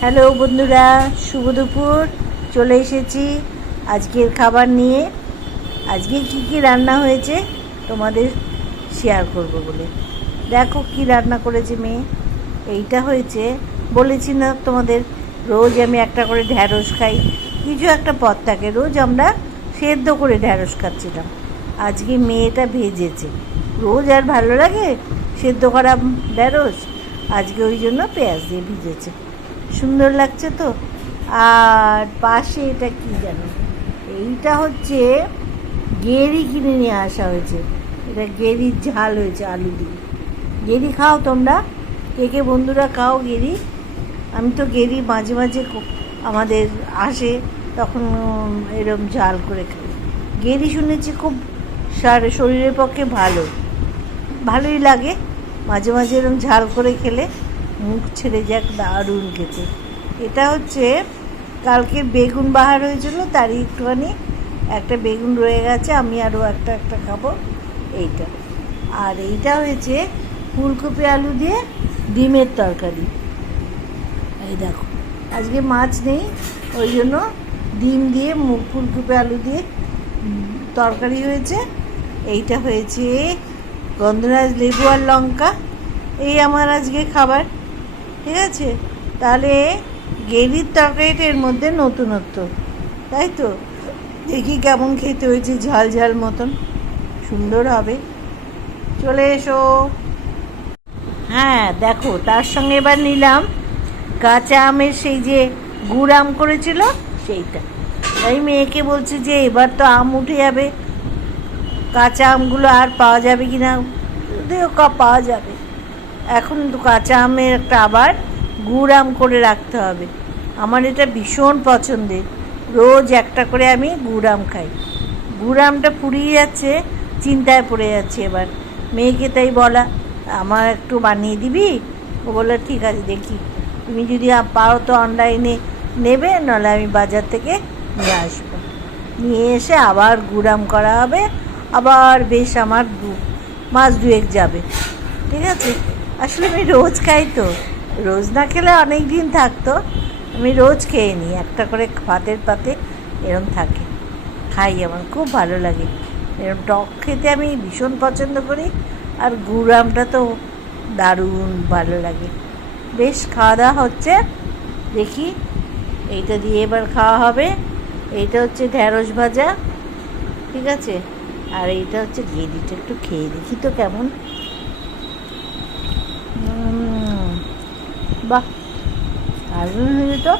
Hello বন্ধুরা, শুভ দুপুর। চলে এসেছি আজকের খাবার নিয়ে। আজকে কি কি রান্না হয়েছে তোমাদের শেয়ার করব বলে। দেখো কি রান্না করেছে মেয়ে। এইটা হয়েছে, বলেছি না তোমাদের, রোজ আমি একটা করে ঢ্যাঁড়স খাই। কিছু একটা পদ থাকে, রোজ আমরা সেদ্ধ করে ঢ্যাঁড়স খাচ্ছিলাম। আজকে মেয়েটা ভেজেছে। রোজ আর ভালো লাগে সেদ্ধ করা ঢ্যাঁড়স? আজকে ওই জন্য পেঁয়াজ দিয়ে ভিজেছে। সুন্দর লাগছে তো? আর পাশে এটা কি জানো? এইটা হচ্ছে গেরি কিনে নিয়ে আসা হয়েছে। এটা গেরির ঝাল হয়েছে, আলু দিয়ে। গেরি খাও তোমরা। কে কে বন্ধুরা খাও গেরি? আমি তো গেরি মাঝে মাঝে আমাদের আসে, তখন এরম ঝাল করে খাই। গেরি শুনেছি খুব শরীরের পক্ষে ভালো। ভালোই লাগে। মাঝে মাঝে এরকম ঝাল করে খেলে মুখ ছেড়ে যাক দারুণ খেতে। এটা হচ্ছে কালকে বেগুন বাহার হয়েছিল তারই একটুখানি একটা বেগুন রয়ে গেছে, আমি আরও একটা একটা খাব, এইটা। আর এইটা হয়েছে ফুলকপি আলু দিয়ে ডিমের তরকারি। এই দেখো, আজকে মাছ নেই, ওই জন্য ডিম দিয়ে ফুলকপি আলু দিয়ে তরকারি হয়েছে। এইটা হয়েছে গন্ধরাজ লেবু আর লঙ্কা। এই আমার আজকে খাবার। ঠিক আছে? তাহলে গেরির তরকারিটা এর মধ্যে নতুনত্ব, তাই তো? দেখি কেমন খেতে হয়েছে ঝাল ঝাল মতন। সুন্দর হবে। চলে এসো। হ্যাঁ দেখো, তার সঙ্গে এবার নিলাম কাঁচা আমের সেই যে গুড় আম করেছিল, সেইটা। তাই মেয়েকে বলছি যে এবার তো আম উঠে যাবে। কাঁচা আমগুলো আর পাওয়া যাবে কি না যদিও পাওয়া যাবে। এখন তো কাঁচা আমের একটা আবার গুড় আম করে রাখতে হবে। আমার এটা ভীষণ পছন্দের। রোজ একটা করে আমি গুড় আম খাই। গুড় আমটা ফুরিয়ে যাচ্ছে, চিন্তায় পড়ে যাচ্ছে এবার। মেয়েকে তাই বলা, আমার একটু বানিয়ে দিবি? ও বলল, ঠিক আছে, দেখি। তুমি যদি পারো তো অনলাইনে নেবে, নাহলে আমি বাজার থেকে নিয়ে আসব। নিয়ে এসে আবার গুড়াম করা হবে। আবার বেশ আমার দু, মাস দুয়েক যাবে। ঠিক আছে? আসলে আমি রোজ খাই তো। রোজ না খেলে অনেক দিন থাকতো। আমি রোজ খেয়ে নিই। একটা করে ভাতের পাতে এরম থাকে। খাই, আমার খুব ভালো লাগে। এরম টক খেতে আমি ভীষণ পছন্দ করি। আর গুড় আমটা তো দারুণ ভালো লাগে। বেশ খাওয়া দাওয়া হচ্ছে। দেখি, এইটা দিয়ে এবার খাওয়া হবে। এইটা হচ্ছে ঢ্যাঁড়স ভাজা। ঠিক আছে? আর এইটা হচ্ছে গেদিটা একটু খেয়ে দেখি তো কেমন। বাহ। দারুণ হয়েছে তো?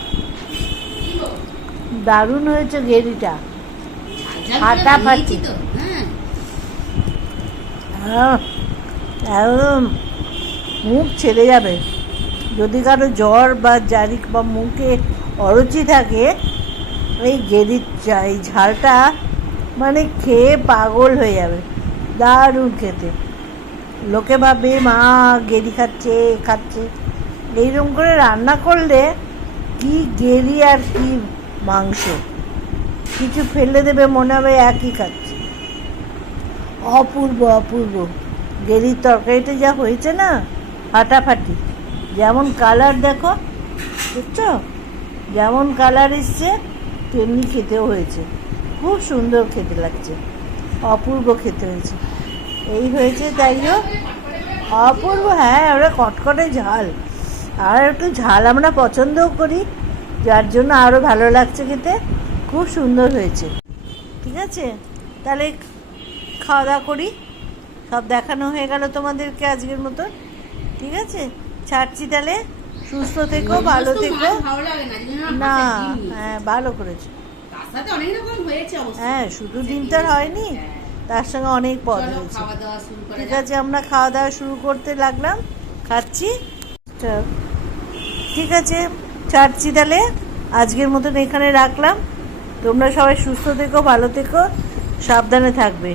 দারুণ হয়েছে গেরিটা ফাটাফাটি। তো হ্যাঁ। মুখ ছেড়ে যাবে। যদি কারও জ্বর বা জারিক বা মুখে অরুচি থাকে এই গেরির এই ঝালটা মানে খেয়ে পাগল হয়ে যাবে। দারুণ খেতে। লোকে ভাবে, মা গেরি খাচ্ছে খাচ্ছে। এইরকম করে রান্না করলে কি গেরি আর কি মাংস? কিছু ফেলে দেবে, মনে হবে একই খাচ্ছে। অপূর্ব অপূর্ব। গেরির তরকারিটা যা হয়েছে না, ফাটাফাটি। যেমন কালার দেখো, বুঝছ? যেমন কালার এসছে, তেমনি খেতেও হয়েছে। খুব সুন্দর খেতে লাগছে। অপূর্ব খেতে হয়েছে। এই হয়েছে তাই হোক। অপূর্ব হ্যাঁ ওরা কটকটে ঝাল। আর একটু ঝাল আমরা পছন্দও করি যার জন্য আরও ভালো লাগছে খেতে। খুব সুন্দর হয়েছে। ঠিক আছে? তাহলে খাওয়া দাওয়া করি। সব দেখানো হয়ে গেল তোমাদেরকে আজকের মতো। ঠিক আছে? ছাড়ছি তাহলে। সুস্থ থেকো ভালো থেকো। না। হ্যাঁ ভালো করেছ। হ্যাঁ শুধু আর হয়নি। হ্যাঁ। তার সঙ্গে অনেক পদ হয়েছে। ঠিক আছে আমরা খাওয়া দাওয়া শুরু করতে লাগলাম। খাচ্ছি। ঠিক আছে ছাড়ছি তাহলে। আজকের মতন এখানে রাখলাম। তোমরা সবাই সুস্থ থেকো ভালো থেকো সাবধানে থাকবে।